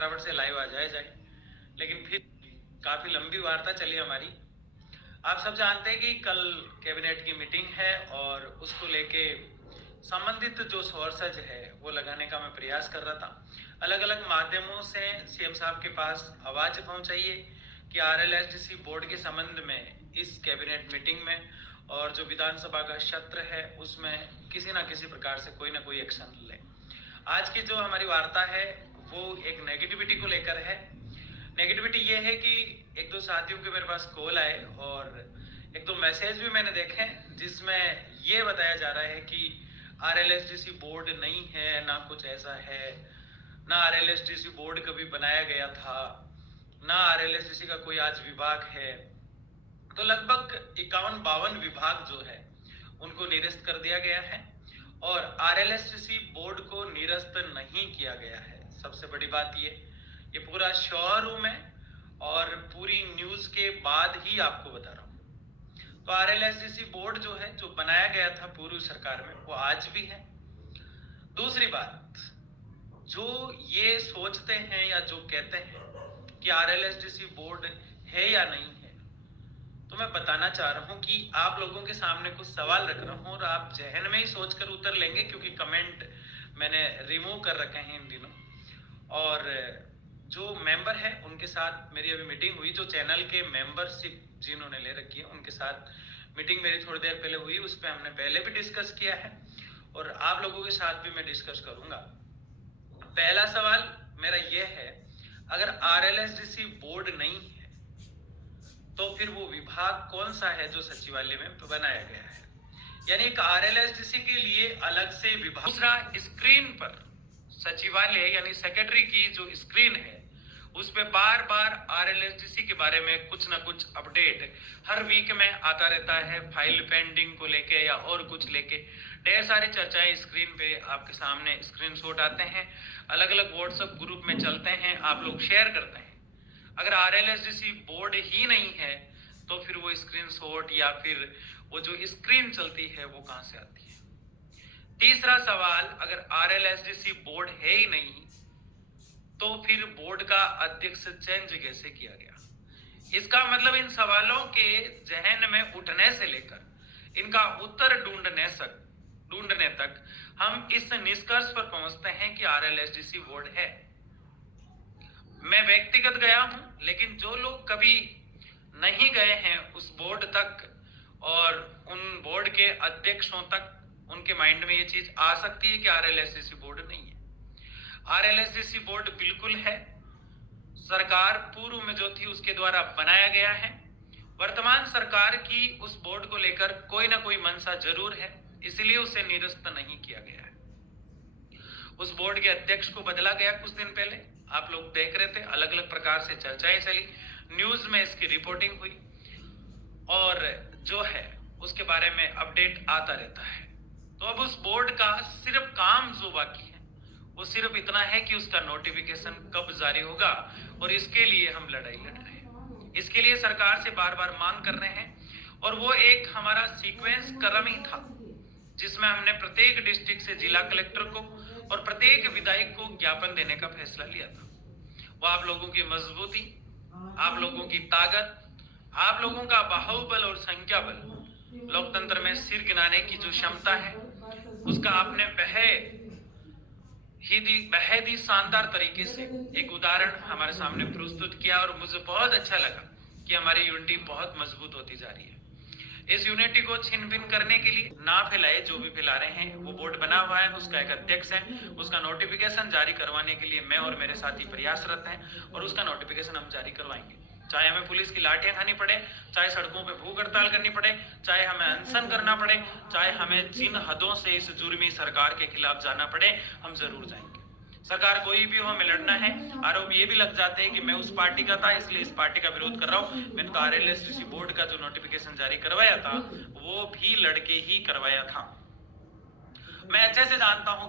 फटाफट से लाइव आ जाए। लेकिन फिर काफ़ी लंबी वार्ता चली हमारी। आप सब जानते हैं कि कल कैबिनेट की मीटिंग है और उसको लेके संबंधित जो सोर्सेज है वो लगाने का मैं प्रयास कर रहा था। अलग अलग माध्यमों से सीएम साहब के पास आवाज़ पहुंचाई है कि आरएलएसडीसी बोर्ड के संबंध में इस कैबिनेट मीटिंग में और जो विधानसभा का सत्र है उसमें किसी ना किसी प्रकार से कोई ना कोई एक्शन ले। आज की जो हमारी वार्ता है वो एक नेगेटिविटी को लेकर है। नेगेटिविटी ये है कि एक दो साथियों के मेरे पास कॉल आए और एक दो मैसेज भी मैंने देखे जिसमें ये बताया जा रहा है कि आरएलएसडीसी बोर्ड नहीं है, ना कुछ ऐसा है, ना आरएलएसडीसी बोर्ड कभी बनाया गया था, ना आरएलएसडीसी का कोई आज विभाग है। तो लगभग 51-52 विभाग जो है उनको निरस्त कर दिया गया है और आरएलएसडीसी बोर्ड को निरस्त नहीं किया गया है। सबसे बड़ी बात ये पूरा शोरूम है और पूरी न्यूज के बाद ही आपको बता रहा हूँ। तो आरएलएसडीसी बोर्ड जो है जो बनाया गया था पूर्व सरकार में वो आज भी है। दूसरी बात, जो ये सोचते हैं या जो कहते हैं कि आरएलएसडीसी बोर्ड है या नहीं है, तो मैं बताना चाह रहा हूँ कि आप लोगों के सामने कुछ सवाल रख रहा हूँ और आप जहन में ही सोचकर उत्तर लेंगे, क्योंकि कमेंट मैंने रिमूव कर रखे हैं इन दिनों। और जो मेंबर है उनके साथ मेरी अभी मीटिंग हुई, जो चैनल के मेंबरशिप जिन्होंने ले रखी है उनके साथ मीटिंग मेरी थोड़ी देर पहले हुई। उस पर हमने पहले भी डिस्कस किया है और आप लोगों के साथ भी मैं डिस्कस करूंगा। पहला सवाल मेरा यह है, अगर आरएलएसडीसी बोर्ड नहीं है तो फिर वो विभाग कौन सा है जो सचिवालय में बनाया गया है? यानी एक आरएलएसडीसी के लिए अलग से विभाग। दूसरा, स्क्रीन पर सचिवालय यानी सेक्रेटरी की जो स्क्रीन है उस पे बार बार आरएलएसडीसी के बारे में कुछ ना कुछ अपडेट हर वीक में आता रहता है, फाइल पेंडिंग को लेके या और कुछ लेके ढेर सारी चर्चाएं स्क्रीन पे आपके सामने स्क्रीनशॉट आते हैं, अलग अलग व्हाट्सएप ग्रुप में चलते हैं, आप लोग शेयर करते हैं। अगर आरएलएसडीसी बोर्ड ही नहीं है तो फिर वो स्क्रीनशॉट या फिर वो जो स्क्रीन चलती है वो कहां से आती है? तीसरा सवाल, अगर आरएलएसडीसी बोर्ड है ही नहीं तो फिर बोर्ड का अध्यक्ष चेंज कैसे किया गया? इसका मतलब इन सवालों के जहन में उठने से लेकर इनका उत्तर ढूंढने तक हम इस निष्कर्ष पर पहुंचते हैं कि आरएलएसडीसी बोर्ड है। मैं व्यक्तिगत गया हूं, लेकिन जो लोग कभी नहीं गए हैं उस बोर्ड तक और उन बोर्ड के अध्यक्षों तक, उनके माइंड में ये चीज आ सकती है कि आरएलएसडीसी बोर्ड नहीं है। आरएलएसडीसी बोर्ड बिल्कुल है, सरकार पूर्व में जो थी उसके द्वारा बनाया गया है। वर्तमान सरकार की उस बोर्ड को लेकर कोई ना कोई मंशा जरूर है, इसलिए उसे निरस्त नहीं किया गया है। उस बोर्ड के अध्यक्ष को बदला गया कुछ दिन पहले, आप लोग देख रहे थे, अलग अलग प्रकार से चर्चाएं चली, न्यूज में इसकी रिपोर्टिंग हुई और जो है उसके बारे में अपडेट आता रहता है। तो अब उस बोर्ड का सिर्फ काम जो बाकी है वो सिर्फ इतना है कि उसका नोटिफिकेशन कब जारी होगा और इसके लिए हम लड़ाई लड़ रहे हैं, इसके लिए सरकार से बार बार मांग कर रहे हैं। और वो एक हमारा सीक्वेंस क्रम ही था जिसमें हमने प्रत्येक डिस्ट्रिक्ट से जिला कलेक्टर को और प्रत्येक विधायक को ज्ञापन देने का फैसला लिया था। वो आप लोगों की मजबूती, आप लोगों की ताकत, आप लोगों का बाहुबल और संख्या बल, लोकतंत्र में सिर गिनाने की जो क्षमता है उसका आपने बेहद ही शानदार तरीके से एक उदाहरण हमारे सामने प्रस्तुत किया और मुझे बहुत अच्छा लगा कि हमारी यूनिटी बहुत मजबूत होती जा रही है। इस यूनिटी को छिन भिन करने के लिए ना फैलाए, जो भी फैला रहे हैं, वो बोर्ड बना हुआ है, उसका एक अध्यक्ष है, उसका नोटिफिकेशन जारी करवाने के लिए मैं और मेरे साथी प्रयासरत हैं और उसका नोटिफिकेशन हम जारी करवाएंगे। चाहे हमें पुलिस की लाठियां खानी पड़े, चाहे सड़कों पे भूख हड़ताल करनी पड़े, चाहे हमें अनशन करना पड़े, चाहे हमें जिन हदों से इस जुर्मी सरकार के खिलाफ जाना पड़े, हम जरूर जाएंगे। सरकार कोई भी हो, हमें लड़ना है। आरोप ये भी लग जाते हैं कि मैं उस पार्टी का था इसलिए इस पार्टी का विरोध कर रहा हूँ। मैंने तो आरएलएसडीसी बोर्ड का जो नोटिफिकेशन जारी करवाया था वो भी लड़के ही करवाया था। मैं अच्छे से जानता हूँ कि